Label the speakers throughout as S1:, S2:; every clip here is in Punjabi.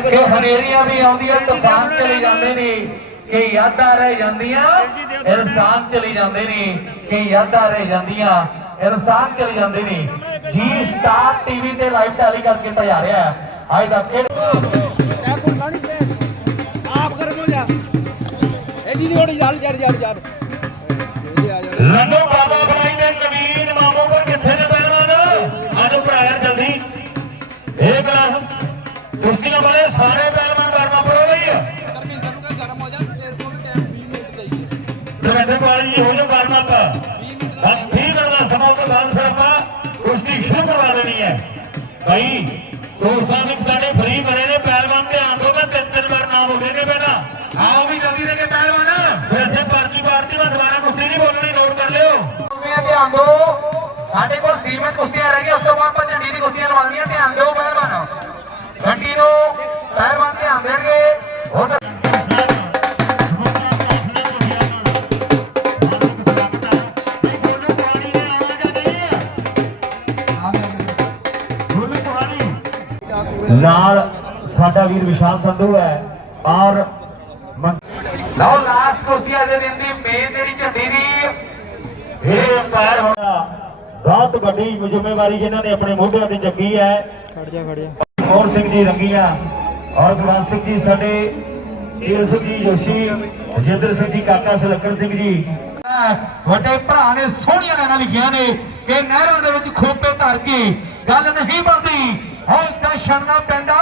S1: ਕਿ ਹਨੇਰੀਆਂ ਵੀ ਆਉਂਦੀਆਂ ਤੂਫਾਨ ਚਲੇ ਜਾਂਦੇ ਨੇ ਕਿ ਯਾਦਾਂ ਰਹਿ ਜਾਂਦੀਆਂ ਇਨਸਾਨ ਚਲੇ ਜਾਂਦੇ ਨੇ ਕਿ ਯਾਦਾਂ ਰਹਿ ਜਾਂਦੀਆਂ ਇਨਸਾਨ ਚਲੇ ਜਾਂਦੇ ਨੇ। ਜੀ ਸਟਾਰ ਟੀਵੀ ਤੇ ਲਾਈਵ ਟੈਲੀਕਾਸਟ ਕੀਤਾ ਜਾ ਰਿਹਾ ਹੈ। ਅੱਜ ਦਾ ਕਿਹੜਾ
S2: ਆਪ ਕਰ ਮੋ ਜਾ ਇਹਦੀ ਨਹੀਂ ਹੋਣੀ ਯਾਰ ਯਾਰ ਯਾਰ ਯਾਰ
S1: ਲੰਡੋ ਬਾਬਾ
S2: ਜੀ ਹੋ
S1: ਜਾ ਵਰਮਾ ਅਪ ਬਸ 20 ਮਿੰਟ ਦਾ ਸਮਾਂ ਤੋਂ ਬਾਅਦ ਫਿਰ ਆਪਾਂ ਕੁਸ਼ਤੀ ਸ਼ੁਰੂ ਕਰਵਾ ਦੇਣੀ ਹੈ। ਭਾਈ ਦੋਸਤਾਂ ਨੂੰ ਸਾਡੇ ਫ੍ਰੀ ਬਣੇ ਨੇ, ਪਹਿਲਵਾਨ ਧਿਆਨ ਦਿਓ, ਮੈਂ ਤਿੰਨ ਤਿੰਨ ਵਾਰ ਨਾਮ ਹੋ ਗਏ ਨੇ ਪਹਿਲਾਂ। ਆਓ ਵੀ ਜਲਦੀ ਦੇ ਕੇ ਪਹਿਲਵਾਨ। ਫਿਰ ਇੱਥੇ ਪਰਚੀ ਪਾਰਟੀ ਮੈਂ ਦੁਬਾਰਾ ਕੁਸ਼ਤੀ ਨਹੀਂ ਬੋਲਣੀ ਨੋਟ ਕਰ ਲਿਓ। ਧਿਆਨ ਦਿਓ, ਸਾਡੇ ਕੋਲ ਸੀਮਿਤ ਕੁਸ਼ਤੀਆਂ ਰਹਿ ਗਈਆਂ, ਉਸ ਤੋਂ ਬਾਅਦ ਆਪਾਂ ਝੰਡੀ ਦੀ ਕੁਸ਼ਤੀਆਂ ਲਵਾਉਣੀਆਂ, ਧਿਆਨ ਦਿਓ। ਨਾਲ ਸਾਡਾ ਵੀਰ ਵਿਸ਼ਾਲ ਸੰਧੂ ਹੈ ਔਰ ਲਓ ਲਾਸਟ ਕੁਸ਼ਤੀ ਅੱਜ ਦੇ ਦਿਨ ਦੀ ਮੇਨ ਜਿਹੜੀ ਝੰਡੀ ਦੀ। ਇਹ ਅੰਪਾਇਰ ਹੋਣਾ ਬਹੁਤ ਵੱਡੀ ਜ਼ਿੰਮੇਵਾਰੀ ਜਿਨ੍ਹਾਂ ਨੇ ਆਪਣੇ ਮੋਢਿਆਂ ਤੇ ਚੱਕੀ ਹੈ।
S2: ਖੜ ਜਾ ਖੜ ਜਾ।
S1: ਮੋਹਨ ਸਿੰਘ ਜੀ ਰੰਗੀਆਂ ਔਰ ਗੁਰਵੰਤ ਸਿੰਘ ਜੀ ਸਾਡੇ ਕੀਰ ਸਿੰਘ ਜੀ ਜੋਸ਼ੀ ਰਜਿੰਦਰ ਸਿੰਘ ਜੀ ਕਾਕਾ ਸੁਲੱਖਣ ਸਿੰਘ ਜੀ। ਵੱਡੇ ਭਰਾ ਨੇ ਸੋਹਣੀਆਂ ਲਾਈਨਾਂ ਲਿਖੀਆਂ ਨੇ ਕਿ ਨਹਿਰਾਂ ਦੇ ਵਿੱਚ ਖੋਪੇ ਧਰ ਕੇ ਗੱਲ ਨਹੀਂ ਬਣਦੀ। ਹੁਣ ਤਾਂ ਛੜਨਾ ਪੈਂਦਾ।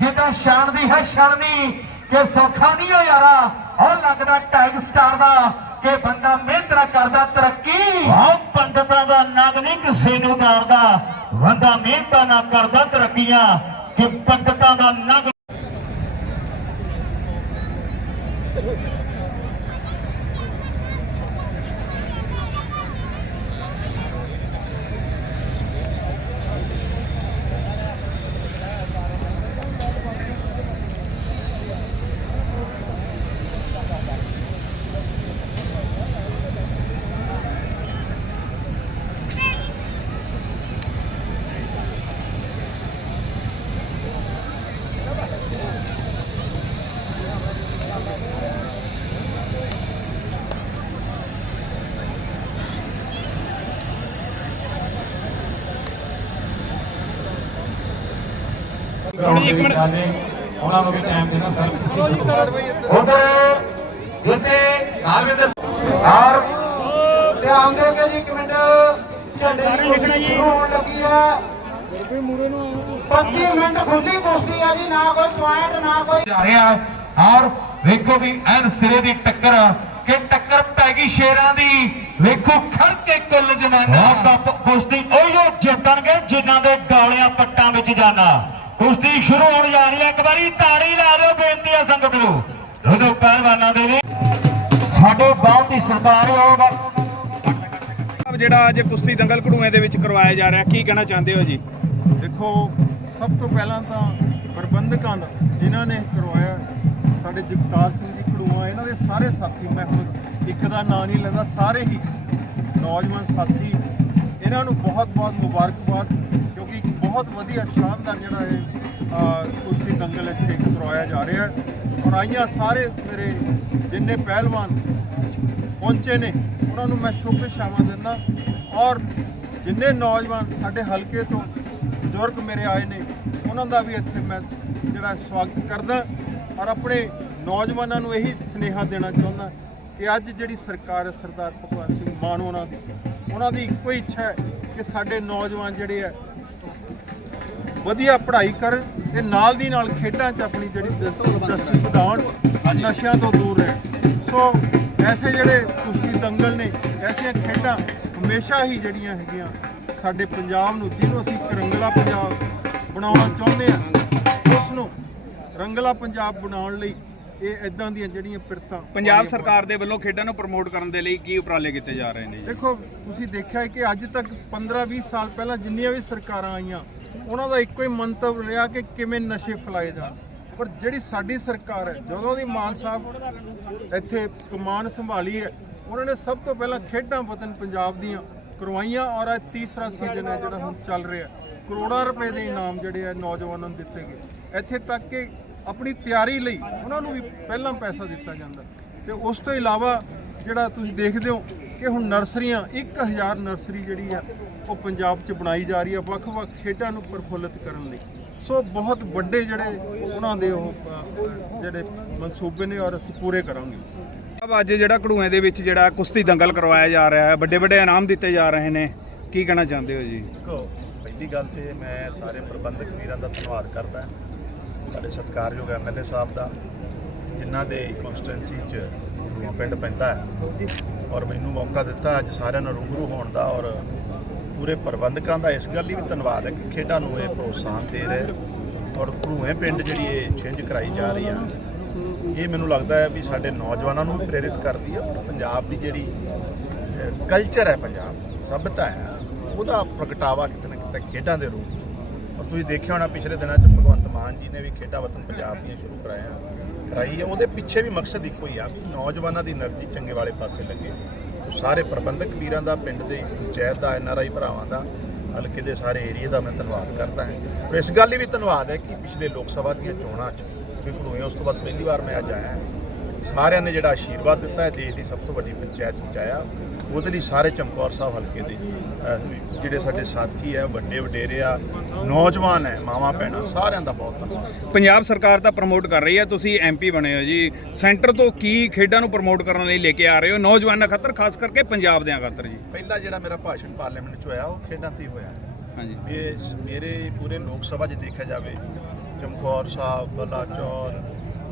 S1: ਜਿੱਦਾਂ ਸ਼ਾਨ ਦੀ ਹੈ ਛੜਨੀ ਕਿ ਸੌਖਾ ਨਹੀਂ ਹੋ ਯਾਰਾ। ਉਹ ਲੱਗਦਾ ਟੈਗ ਸਟਾਰ ਦਾ, ਕਿ ਬੰਦਾ ਮਿਹਨਤ ਨਾਲ ਕਰਦਾ ਤਰੱਕੀ। ਆਹ ਪੰਡਤਾਂ ਦਾ ਨਗ ਨਹੀਂ ਕਿਸੇ ਨੂੰ ਮਾਰਦਾ ਬੰਦਾ ਮਿਹਨਤਾਂ ਨਾ ਕਰਦਾ ਤਰੱਕੀਆਂ, ਕਿ ਪੰਡਤਾਂ ਦਾ ਨਗ ਉਹਨਾਂ ਨੂੰ ਵੀ ਟਾਈਮ ਦੇਣਾ ਸਰ। ਉਧਰ ਜਿੱਤੇ ਨਾਲਵਿੰਦਰ ਔਰ
S3: ਧਿਆਨ ਦਿਓ ਕਿ ਜੀ ਇੱਕ ਮਿੰਟ। ਝੰਡੇ ਦੀ ਕੁਸ਼ਤੀ ਸ਼ੁਰੂ ਹੋਣ ਲੱਗੀ ਆ।
S2: ਕੋਈ ਮੂਰੇ ਨੂੰ
S3: 25 ਮਿੰਟ ਖੁੱਲੀ ਕੁਸ਼ਤੀ ਆ ਜੀ ਨਾ ਕੋਈ ਪੁਆਇੰਟ ਨਾ ਕੋਈ
S1: ਜਾ ਰਿਹਾ ਹੈ। ਔਰ ਵੇਖੋ ਵੀ ਐਨ ਸਿਰੇ ਦੀ ਟੱਕਰ ਕਿ ਟੱਕਰ ਪੈ ਗਈ ਸ਼ੇਰਾਂ ਦੀ। ਵੇਖੋ ਖੜ ਕੇ ਕੁੱਲ ਜਮਾਨਾ। ਕੱਪ ਕੁਸ਼ਤੀ। ਉਹੋ ਜਿੱਤਣਗੇ ਜਿਨ੍ਹਾਂ ਦੇ ਗੌਲਿਆਂ ਪੱਟਾਂ ਵਿੱਚ ਜਾਣਾ। ਕੁਸ਼ਤੀ ਸ਼ੁਰੂ ਹੋਣ ਜਾ ਰਹੀ ਹੈ। ਇੱਕ ਵਾਰੀ ਤਾੜੀ ਲਾ ਦਿਓ ਬੇਨਤੀ ਹੈ ਸੰਗਤ ਨੂੰ। ਦੋਨੋਂ ਪਹਿਲਵਾਨਾਂ ਦੇ ਵੀ ਸਾਡੇ ਬਹੁਤ ਹੀ ਸਤਿਕਾਰਯੋਗ
S2: ਜਿਹੜਾ ਅੱਜ ਕੁਸ਼ਤੀ ਦੰਗਲ ਘੜੂਏ ਦੇ ਵਿੱਚ ਕਰਵਾਇਆ ਜਾ ਰਿਹਾ ਕੀ ਕਹਿਣਾ ਚਾਹੁੰਦੇ ਹੋ ਜੀ?
S4: ਦੇਖੋ ਸਭ ਤੋਂ ਪਹਿਲਾਂ ਤਾਂ ਪ੍ਰਬੰਧਕਾਂ ਦਾ ਜਿਨ੍ਹਾਂ ਨੇ ਕਰਵਾਇਆ ਸਾਡੇ ਜਗਤਾਰ ਸਿੰਘ ਜੀ ਖੜੂਆ ਇਹਨਾਂ ਦੇ ਸਾਰੇ ਸਾਥੀ ਮੈਂ ਹੁਣ ਇੱਕ ਦਾ ਨਾਂ ਨਹੀਂ ਲੈਂਦਾ ਸਾਰੇ ਹੀ ਨੌਜਵਾਨ ਸਾਥੀ ਇਹਨਾਂ ਨੂੰ ਬਹੁਤ-ਬਹੁਤ ਮੁਬਾਰਕਬਾਦ ਕਿਉਂਕਿ ਇੱਕ ਬਹੁਤ ਵਧੀਆ ਸ਼ਾਨਦਾਰ ਜਿਹੜਾ ਇਹ ਅਹ, ਕੁਸ਼ਤੀ ਦੰਗਲ ਇੱਥੇ ਕਰਵਾਇਆ ਜਾ ਰਿਹਾ ਹੈ। ਔਰ ਆਈਆਂ ਸਾਰੇ ਮੇਰੇ ਜਿੰਨੇ ਪਹਿਲਵਾਨ ਪਹੁੰਚੇ ਨੇ ਉਹਨਾਂ ਨੂੰ ਮੈਂ ਸ਼ੁਭੇच्छਾਵਾਂ ਦਿੰਦਾ ਔਰ ਜਿੰਨੇ ਨੌਜਵਾਨ ਸਾਡੇ ਹਲਕੇ ਤੋਂ ਬਜ਼ੁਰਗ ਮੇਰੇ ਆਏ ਨੇ ਉਹਨਾਂ ਦਾ ਵੀ ਇੱਥੇ ਮੈਂ ਜਿਹੜਾ ਸਵਾਗਤ ਕਰਦਾ ਔਰ ਆਪਣੇ ਨੌਜਵਾਨਾਂ ਨੂੰ ਇਹੀ ਸੁਨੇਹਾ ਦੇਣਾ ਚਾਹੁੰਦਾ ਕਿ ਅੱਜ ਜਿਹੜੀ ਸਰਕਾਰ ਹੈ ਸਰਦਾਰ ਭਗਵੰਤ ਸਿੰਘ ਮਾਨ ਉਹਨਾਂ ਦੀ ਉਹਨਾਂ ਦੀ ਇੱਕੋ ਹੀ ਇੱਛਾ ਹੈ ਕਿ ਸਾਡੇ ਨੌਜਵਾਨ ਜਿਹੜੇ ਹੈ ਵਧੀਆ ਪੜ੍ਹਾਈ ਕਰਨ ਤੇ ਨਾਲ ਦੀ ਨਾਲ ਖੇਡਾਂ 'ਚ ਆਪਣੀ ਜਿਹੜੀ ਦਿਲਚਸਪੀ ਵਧਾਉਣ, ਨਸ਼ਿਆਂ ਤੋਂ ਦੂਰ ਰਹਿਣ। ਸੋ ਐਸੇ ਜਿਹੜੇ ਕੁਸ਼ਤੀ ਦੰਗਲ ਨੇ, ਐਸੀਆਂ ਖੇਡਾਂ ਹਮੇਸ਼ਾ ਹੀ ਜਿਹੜੀਆਂ ਹੈਗੀਆਂ ਸਾਡੇ ਪੰਜਾਬ ਨੂੰ, ਜਿਹਨੂੰ ਅਸੀਂ ਇੱਕ ਰੰਗਲਾ ਪੰਜਾਬ ਬਣਾਉਣਾ ਚਾਹੁੰਦੇ ਆ ਉਸ ਨੂੰ ਰੰਗਲਾ ਪੰਜਾਬ ਬਣਾਉਣ ਲਈ ਇਹ ਇਦਾਂ ਦੀਆਂ ਜਿਹੜੀਆਂ ਪਿਰਤਾਂ
S2: ਪੰਜਾਬ ਸਰਕਾਰ ਦੇ ਵੱਲੋਂ ਖੇਡਾਂ ਨੂੰ ਪ੍ਰਮੋਟ ਕਰਨ ਦੇ ਲਈ ਕੀ ਉਪਰਾਲੇ ਕੀਤੇ ਜਾ ਰਹੇ ਨੇ ਜੀ?
S4: ਦੇਖੋ ਤੁਸੀਂ ਦੇਖਿਆ ਹੈ ਕਿ ਅੱਜ ਤੱਕ 15-20 ਸਾਲ ਪਹਿਲਾਂ ਜਿੰਨੀਆਂ ਵੀ ਸਰਕਾਰਾਂ ਆਈਆਂ ਉਹਨਾਂ ਦਾ ਇੱਕੋ ਹੀ ਮੰਤਵ ਰਿਹਾ ਕਿ ਕਿਵੇਂ ਨਸ਼ੇ ਫੈਲਾਏ ਜਾਣ। ਪਰ ਜਿਹੜੀ ਸਾਡੀ ਸਰਕਾਰ ਹੈ ਜਦੋਂ ਦੀ ਮਾਨ ਸਾਹਿਬ ਇੱਥੇ ਕਮਾਨ ਸੰਭਾਲੀ ਹੈ ਉਹਨਾਂ ਨੇ ਸਭ ਤੋਂ ਪਹਿਲਾਂ ਖੇਡਾਂ ਵਤਨ ਪੰਜਾਬ ਦੀਆਂ ਕਰਵਾਈਆਂ ਔਰ ਇਹ ਤੀਸਰਾ ਸੀਜ਼ਨ ਹੈ ਜਿਹੜਾ ਹੁਣ ਚੱਲ ਰਿਹਾ ਕਰੋੜਾਂ ਰੁਪਏ ਦੇ ਇਨਾਮ ਜਿਹੜੇ ਆ ਨੌਜਵਾਨਾਂ ਨੂੰ ਦਿੱਤੇ ਗਏ। ਇੱਥੇ ਤੱਕ ਕਿ ਆਪਣੀ ਤਿਆਰੀ ਲਈ ਉਹਨਾਂ ਨੂੰ ਵੀ ਪਹਿਲਾਂ ਪੈਸਾ ਦਿੱਤਾ ਜਾਂਦਾ। ਤੇ ਉਸ ਤੋਂ ਇਲਾਵਾ ਜਿਹੜਾ ਤੁਸੀਂ ਦੇਖਦੇ ਹੋ ਕਿ ਹੁਣ ਨਰਸਰੀਆਂ 1000 ਨਰਸਰੀ ਜਿਹੜੀ ਆ ਉਹ ਪੰਜਾਬ 'ਚ ਬਣਾਈ ਜਾ ਰਹੀ ਹੈ ਵੱਖ-ਵੱਖ ਖੇਡਾਂ ਨੂੰ ਪ੍ਰਫੁੱਲਿਤ ਕਰਨ ਲਈ। ਸੋ ਬਹੁਤ ਵੱਡੇ ਜਿਹੜੇ ਉਹਨਾਂ ਦੇ ਉਹ ਜਿਹੜੇ ਮਨਸੂਬੇ ਨੇ ਔਰ ਅਸੀਂ ਪੂਰੇ ਕਰਾਂਗੇ।
S2: ਅਬ ਅੱਜ ਜਿਹੜਾ ਘੜੂਏ ਦੇ ਵਿੱਚ ਜਿਹੜਾ ਕੁਸ਼ਤੀ ਦੰਗਲ ਕਰਵਾਇਆ ਜਾ ਰਿਹਾ ਹੈ ਵੱਡੇ ਵੱਡੇ ਇਨਾਮ ਦਿੱਤੇ ਜਾ ਰਹੇ ਨੇ। ਕੀ ਕਹਿਣਾ ਚਾਹੁੰਦੇ ਹੋ ਜੀ?
S5: ਦੇਖੋ ਪਹਿਲੀ ਗੱਲ ਤੇ ਮੈਂ ਸਾਰੇ ਪ੍ਰਬੰਧਕ ਵੀਰਾਂ ਦਾ ਧੰਨਵਾਦ ਕਰਦਾ। ਸਾਡੇ ਸਤਿਕਾਰਯੋਗ ਐਮਐਲਏ ਸਾਹਿਬ ਦਾ, ਜਿਨ੍ਹਾਂ ਦੇ ਕਨਸਟੀਟੈਂਸੀ 'ਚ ਪਿੰਡ ਪੈਂਦਾ ਹੈ ਔਰ ਮੈਨੂੰ ਮੌਕਾ ਦਿੱਤਾ ਅੱਜ ਸਾਰਿਆਂ ਨਾਲ ਰੂਬਰੂ ਹੋਣ ਦਾ ਔਰ ਪੂਰੇ ਪ੍ਰਬੰਧਕਾਂ ਦਾ ਇਸ ਗੱਲ ਲਈ ਵੀ ਧੰਨਵਾਦ ਹੈ ਕਿ ਖੇਡਾਂ ਨੂੰ ਇਹ ਪ੍ਰੋਤਸਾਹਨ ਦੇ ਰਹੇ ਔਰ ਘਰੂਏ ਪਿੰਡ ਜਿਹੜੀ ਇਹ ਛਿੰਝ ਕਰਾਈ ਜਾ ਰਹੀ ਆ, ਇਹ ਮੈਨੂੰ ਲੱਗਦਾ ਹੈ ਵੀ ਸਾਡੇ ਨੌਜਵਾਨਾਂ ਨੂੰ ਵੀ ਪ੍ਰੇਰਿਤ ਕਰਦੀ ਹੈ ਔਰ ਪੰਜਾਬ ਦੀ ਜਿਹੜੀ ਕਲਚਰ ਹੈ ਪੰਜਾਬ ਸਭਿਅਤਾ ਹੈ, ਉਹਦਾ ਪ੍ਰਗਟਾਵਾ ਕਿਤੇ ਨਾ ਕਿਤੇ ਖੇਡਾਂ ਦੇ ਰੂਪ 'ਚ। ਔਰ ਤੁਸੀਂ ਦੇਖਿਆ ਹੋਣਾ ਪਿਛਲੇ ਦਿਨਾਂ 'ਚ ਭਗਵੰਤ ਮਾਨ ਜੀ ਨੇ ਵੀ ਖੇਡਾਂ ਵਤਨ ਪੰਜਾਬ ਦੀਆਂ ਸ਼ੁਰੂ ਕਰਾਇਆ ਕਰਾਈ ਹੈ ਉਹਦੇ ਪਿੱਛੇ ਵੀ ਮਕਸਦ ਇੱਕੋ ਹੀ ਆ ਕਿ ਨੌਜਵਾਨਾਂ ਦੀ એનર્ਜੀ ਚੰਗੇ ਵਾਲੇ ਪਾਸੇ ਲੱਗੇ। ਸਾਰੇ ਪ੍ਰਬੰਧਕ ਵੀਰਾਂ ਦਾ, ਪਿੰਡ ਦੇ ਪੰਚਾਇਤ ਦਾ, ਐੱਨ ਆਰ ਆਈ ਭਰਾਵਾਂ ਦਾ, ਹਲਕੇ ਦੇ ਸਾਰੇ ਏਰੀਆ ਦਾ ਮੈਂ ਧੰਨਵਾਦ ਕਰਦਾ ਹਾਂ। ਪਰ ਇਸ ਗੱਲ ਲਈ ਵੀ ਧੰਨਵਾਦ ਹੈ ਕਿ ਪਿਛਲੇ ਲੋਕ ਸਭਾ ਦੀਆਂ ਚੋਣਾਂ 'ਚ ਬਿਲਕੁਲ ਹੋਏ ਉਸ ਤੋਂ ਬਾਅਦ ਪਹਿਲੀ ਵਾਰ ਮੈਂ ਅੱਜ ਆਇਆ। ਸਾਰਿਆਂ ਨੇ ਜਿਹੜਾ ਆਸ਼ੀਰਵਾਦ ਦਿੱਤਾ ਹੈ, ਦੇਸ਼ ਦੀ ਸਭ ਤੋਂ ਵੱਡੀ ਪੰਚਾਇਤ ਵਿੱਚ ਆਇਆ। ਉਹਦੇ ਲਈ ਸਾਰੇ ਚਮਕੌਰ ਸਾਹਿਬ ਹਲਕੇ ਦੇ ਜਿਹੜੇ ਸਾਡੇ ਸਾਥੀ ਹੈ ਵੱਡੇ ਵਡੇਰੇ ਆ ਨੌਜਵਾਨ ਹੈ ਮਾਵਾਂ ਭੈਣਾਂ ਸਾਰਿਆਂ ਦਾ ਬਹੁਤ ਧੰਨਵਾਦ।
S2: ਪੰਜਾਬ ਸਰਕਾਰ ਤਾਂ ਪ੍ਰਮੋਟ ਕਰ ਰਹੀ ਹੈ ਤੁਸੀਂ ਐਮਪੀ ਬਣੇ ਹੋ ਜੀ। ਸੈਂਟਰ ਤੋਂ ਕੀ ਖੇਡਾਂ ਨੂੰ ਪ੍ਰਮੋਟ ਕਰਨ ਲਈ ਲੈ ਕੇ ਆ ਰਹੇ ਹੋ? ਨੌਜਵਾਨਾਂ ਖਾਤਰ ਖਾਸ ਕਰਕੇ ਪੰਜਾਬ ਦਿਆਂ ਖਾਤਰ ਜੀ।
S5: ਪਹਿਲਾ ਜਿਹੜਾ ਮੇਰਾ ਭਾਸ਼ਣ ਪਾਰਲੀਮੈਂਟ 'ਚ ਹੋਇਆ ਉਹ ਖੇਡਾਂ ਤੇ ਹੀ ਹੋਇਆ।
S2: ਹਾਂਜੀ।
S5: ਇਹ ਮੇਰੇ ਪੂਰੇ ਲੋਕ ਸਭਾ 'ਚ ਦੇਖਿਆ ਜਾਵੇ ਚਮਕੌਰ ਸਾਹਿਬ ਬਲਾਚੌਰ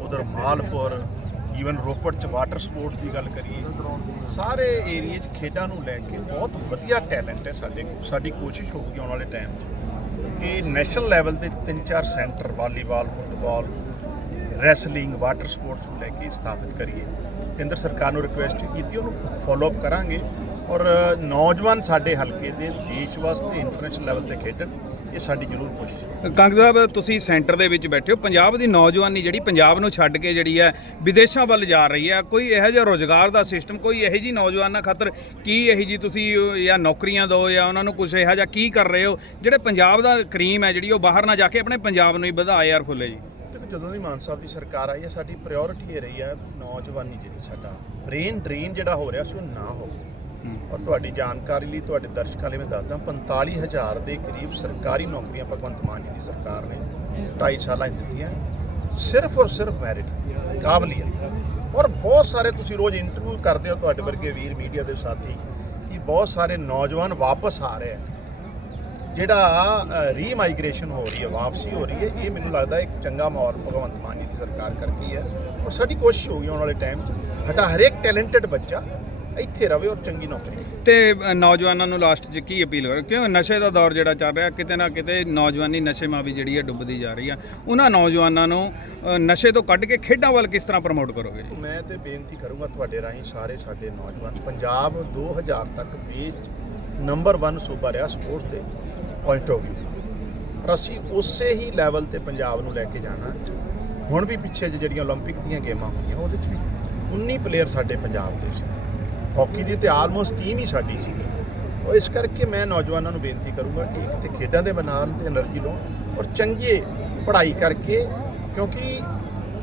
S5: ਉਧਰ ਮਾਲਪੁਰ ਈਵਨ ਰੋਪੜ 'ਚ ਵਾਟਰ ਸਪੋਰਟਸ ਦੀ ਗੱਲ ਕਰੀਏ, ਸਾਰੇ ਏਰੀਏ 'ਚ ਖੇਡਾਂ ਨੂੰ ਲੈ ਕੇ ਬਹੁਤ ਵਧੀਆ ਟੈਲੈਂਟ ਹੈ ਸਾਡੇ ਸਾਡੀ ਕੋਸ਼ਿਸ਼ ਹੋਊਗੀ ਆਉਣ ਵਾਲੇ ਟਾਈਮ 'ਚ ਕਿ ਨੈਸ਼ਨਲ ਲੈਵਲ ਦੇ ਤਿੰਨ ਚਾਰ centre volleyball football wrestling water sports ਨੂੰ ਲੈ ਕੇ ਸਥਾਪਿਤ ਕਰੀਏ। ਕੇਂਦਰ ਸਰਕਾਰ ਨੂੰ ਰਿਕੁਐਸਟ ਕੀਤੀ, ਉਹਨੂੰ ਫਾਲੋ ਅਪ ਕਰਾਂਗੇ ਔਰ ਨੌਜਵਾਨ ਸਾਡੇ ਹਲਕੇ ਦੇ ਦੇਸ਼ ਵਾਸਤੇ ਇੰਟਰਨੈਸ਼ਨਲ ਲੈਵਲ ਤੇ ਖੇਡਣ ਇਹ ਸਾਡੀ ਜ਼ਰੂਰ ਕੋਸ਼ਿਸ਼ ਹੈ।
S2: ਕੰਗ ਸਾਹਿਬ ਤੁਸੀਂ ਸੈਂਟਰ ਦੇ ਵਿੱਚ ਬੈਠੇ ਹੋ। ਪੰਜਾਬ ਦੀ ਨੌਜਵਾਨੀ ਜਿਹੜੀ ਪੰਜਾਬ ਨੂੰ ਛੱਡ ਕੇ ਜਿਹੜੀ ਹੈ ਵਿਦੇਸ਼ਾਂ ਵੱਲ ਜਾ ਰਹੀ ਹੈ ਕੋਈ ਇਹੋ ਜਿਹਾ ਰੋਜ਼ਗਾਰ ਦਾ ਸਿਸਟਮ ਕੋਈ ਇਹੋ ਜੀ ਨੌਜਵਾਨਾਂ ਖਾਤਰ ਕੀ ਇਹੋ ਜੀ ਤੁਸੀਂ ਜਾਂ ਨੌਕਰੀਆਂ ਦਿਓ ਜਾਂ ਉਹਨਾਂ ਨੂੰ ਕੁਝ ਇਹੋ ਜਿਹਾ ਕੀ ਕਰ ਰਹੇ ਹੋ? ਜਿਹੜੇ ਪੰਜਾਬ ਦਾ ਕਰੀਮ ਹੈ ਜਿਹੜੀ ਉਹ ਬਾਹਰ ਨਾ ਜਾ ਕੇ ਆਪਣੇ ਪੰਜਾਬ ਨੂੰ ਹੀ ਵਧਾਏ ਯਾਰ ਫੁੱਲੇ ਜੀ।
S5: ਜਦੋਂ ਦੀ ਮਾਨ ਸਾਹਿਬ ਦੀ ਸਰਕਾਰ ਆਈ ਹੈ ਸਾਡੀ ਪ੍ਰਾਇੋਰਟੀ ਇਹ ਰਹੀ ਹੈ ਨੌਜਵਾਨੀ ਜਿਹੜੀ ਸਾਡਾ। ਬ੍ਰੇਨ ਡਰੇਨ ਜਿਹੜਾ ਹੋ ਰਿਹਾ ਸੀ ਉਹ ਨਾ ਹੋਵੇ। ਔਰ ਤੁਹਾਡੀ ਜਾਣਕਾਰੀ ਲਈ ਤੁਹਾਡੇ ਦਰਸ਼ਕਾਂ ਲਈ ਮੈਂ ਦੱਸਦਾ 45000 ਦੇ ਕਰੀਬ ਸਰਕਾਰੀ ਨੌਕਰੀਆਂ ਭਗਵੰਤ ਮਾਨ ਜੀ ਦੀ ਸਰਕਾਰ ਨੇ 2.5 ਸਾਲਾਂ 'ਚ ਦਿੱਤੀਆਂ। ਸਿਰਫ ਔਰ ਸਿਰਫ ਮੈਰਿਟ ਕਾਬਲੀਅਤ। ਔਰ ਬਹੁਤ ਸਾਰੇ ਤੁਸੀਂ ਰੋਜ਼ ਇੰਟਰਵਿਊ ਕਰਦੇ ਹੋ ਤੁਹਾਡੇ ਵਰਗੇ ਵੀਰ ਮੀਡੀਆ ਦੇ ਸਾਥੀ ਕਿ ਬਹੁਤ ਸਾਰੇ ਨੌਜਵਾਨ ਵਾਪਸ ਆ ਰਹੇ ਆ। ਜਿਹੜਾ ਰੀਮਾਈਗ੍ਰੇਸ਼ਨ ਹੋ ਰਹੀ ਹੈ, ਵਾਪਸੀ ਹੋ ਰਹੀ ਹੈ, ਇਹ ਮੈਨੂੰ ਲੱਗਦਾ ਇੱਕ ਚੰਗਾ ਮਾਹੌਲ ਭਗਵੰਤ ਮਾਨ ਜੀ ਦੀ ਸਰਕਾਰ ਕਰਕੇ ਹੈ ਔਰ ਸਾਡੀ ਕੋਸ਼ਿਸ਼ ਹੋਊਗੀ ਆਉਣ ਵਾਲੇ ਟਾਈਮ 'ਚ, ਸਾਡਾ ਹਰੇਕ ਟੈਲੈਂਟਡ ਬੱਚਾ ਇੱਥੇ ਰਵੇ ਔਰ ਚੰਗੀ ਨੌਕਰੀ ਕਰੇ।
S2: ਤੇ ਅ, ਨੌਜਵਾਨਾਂ ਨੂੰ ਲਾਸਟ 'ਚ ਕੀ ਅਪੀਲ ਕਰੋ ਕਿਉਂ ਨਸ਼ੇ ਦਾ ਦੌਰ ਜਿਹੜਾ ਚੱਲ ਰਿਹਾ ਕਿਤੇ ਨਾ ਕਿਤੇ ਨੌਜਵਾਨੀ ਨਸ਼ੇ ਮਾ ਵੀ ਜਿਹੜੀ ਹੈ ਡੁੱਬਦੀ ਜਾ ਰਹੀ ਆ ਉਹਨਾਂ ਨੌਜਵਾਨਾਂ ਨੂੰ ਅ, ਨਸ਼ੇ ਤੋਂ ਕੱਢ ਕੇ ਖੇਡਾਂ ਵੱਲ ਕਿਸ ਤਰ੍ਹਾਂ ਪ੍ਰਮੋਟ ਕਰੋਗੇ ਜੀ
S5: ਮੈਂ ਤੇ ਬੇਨਤੀ ਕਰੂੰਗਾ ਤੁਹਾਡੇ ਰਾਹੀਂ ਸਾਰੇ ਸਾਡੇ ਨੌਜਵਾਨ ਪੰਜਾਬ 2000 ਤੱਕ ਵਿੱਚ ਨੰਬਰ 1 ਸੂਬਾ ਰਿਹਾ ਸਪੋਰਟਸ ਦੇ ਪੁਆਇੰਟ ਆਫ View ਪਰ ਅਸੀਂ ਉਸੇ ਹੀ ਲੈਵਲ ਤੇ ਪੰਜਾਬ ਨੂੰ ਲੈ ਕੇ ਜਾਣਾ ਹੁਣ ਵੀ ਪਿੱਛੇ ਜਿਹੇ ਜਿਹੜੀਆਂ 올림픽 ਦੀਆਂ ਗੇਮਾਂ ਹੋਈਆਂ ਉਹਦੇ 'ਚ ਵੀ 19 ਪਲੇਅਰ ਸਾਡੇ ਪੰਜਾਬ ਦੇ ਸੀ ਹਾਕੀ ਦੀ ਤੇ ਆਲਮੋਸਟ ਟੀਮ ਹੀ ਸਾਡੀ ਸੀ ਔਰ ਇਸ ਕਰਕੇ ਮੈਂ ਨੌਜਵਾਨਾਂ ਨੂੰ ਬੇਨਤੀ ਕਰੂੰਗਾ ਕਿ ਇੱਕ ਤੇ ਖੇਡਾਂ ਦੇ ਬਨਾਨ ਤੇ એનર્ਜੀ ਲਓ ਔਰ ਚੰਗੇ ਪੜ੍ਹਾਈ ਕਰਕੇ ਕਿਉਂਕਿ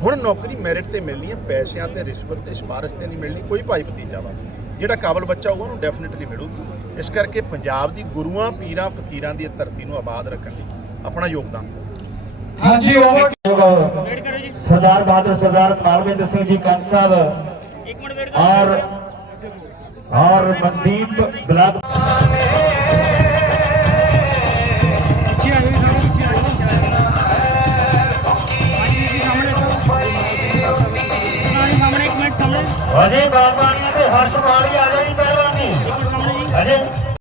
S5: ਹੁਣ ਨੌਕਰੀ ਮੈਰਿਟ ਤੇ ਮਿਲਣੀ ਹੈ ਪੈਸਿਆਂ ਤੇ ਰਿਸ਼ਵਤ ਤੇ ਸਿਫਾਰਿਸ਼ ਤੇ ਨਹੀਂ ਮਿਲਣੀ ਕੋਈ ਭਾਈ ਭਤੀਜਾ ਵਾ। ਜਿਹੜਾ ਕਾਬਲ ਬੱਚਾ ਹੋਊਗਾ ਉਹਨੂੰ ਡੈਫੀਨਿਟਲੀ ਮਿਲੂਗੀ। ਇਸ ਕਰਕੇ ਪੰਜਾਬ ਦੀ ਗੁਰੂਆਂ ਪੀਰਾਂ ਫਕੀਰਾਂ ਦੀ ਧਰਤੀ ਨੂੰ ਆਬਾਦ ਰੱਖਣ ਲਈ ਆਪਣਾ ਯੋਗਦਾਨ
S1: ਹਾਂਜੀ ਓਵਰ ਸਰਦਾਰ ਬਹਾਦਰ ਸਰਦਾਰ ਮਾਲਵਿੰਦਰ ਸਿੰਘ ਜੀ ਕੰਨ ਸਾਹਿਬ। ਔਰ और मनदीप बिलाद अजय बागवानी हर्ष बाड़ी आ जाएगी पहलवानी अजय